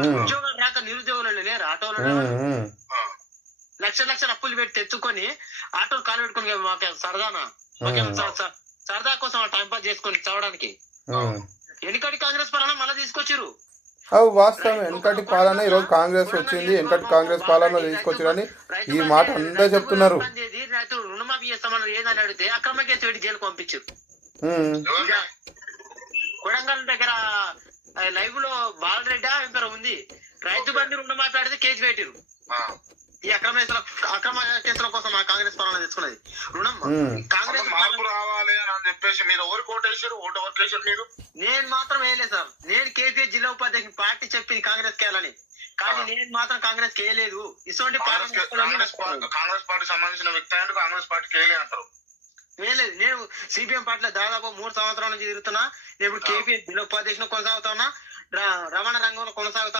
ఉద్యోగాలు రాక నిరుద్యోగులు లేరు ఆటోలో లక్షల అప్పులు పెట్టి తెచ్చుకొని ఆటోలు కాలు పెట్టుకుని మాకు సరదానా సరదా కోసం టైం పాస్ చేసుకొని చదవడానికి వెనుకటి కాంగ్రెస్ పాలన మళ్ళీ తీసుకొచ్చారు. వాస్తవం. వెనకటి పాలన ఈరోజు కాంగ్రెస్ వచ్చింది, వెనకటి కాంగ్రెస్ పాలన తీసుకొచ్చారని ఈ మాట అంతా చెప్తున్నారు. రైతులు రుణమాఫీ చేస్తామన్నారు, ఏదని అడిగితే అక్రమ కేసు పెట్టి జైలుకు పంపించారు. కొడంగల్ దగ్గర లైవ్ లో బాలరెడ్డి ఇంకా ఉంది, రైతు బంధు రుణమాఫీ ఆడితే కేసు పెట్టారు. ఈ అక్రమ కేసుల కోసం మా కాంగ్రెస్ పాలన తెచ్చుకున్నది. రుణం కాంగ్రెస్ మార్పు రావాలి అని చెప్పేసి మీరు ఎవరికి ఓటేసారు? ఓటు ఎవరికి వేసారు మీరు? నేను మాత్రం వేయలేదు సార్. నేను కేసీఆర్ జిల్లా ఉపాధ్యక్షుడు, పార్టీ చెప్పింది కాంగ్రెస్ కేయాలని, కానీ నేను మాత్రం కాంగ్రెస్ కేయలేదు. ఇటువంటి కాంగ్రెస్ పార్టీ సంబంధించిన వ్యక్తి అంటే కాంగ్రెస్ పార్టీ కేయలే అంటారు. వేయలేదు. నేను సిపిఎం పార్టీలో దాదాపు 3 సంవత్సరాల నుంచి తిరుగుతున్నా. నేను ఇప్పుడు కేపీఆర్ జిల్లా ఉపాధ్యక్షుడు కొనసాగుతున్నా, రవాణా రంగంలో కొనసాగుతా.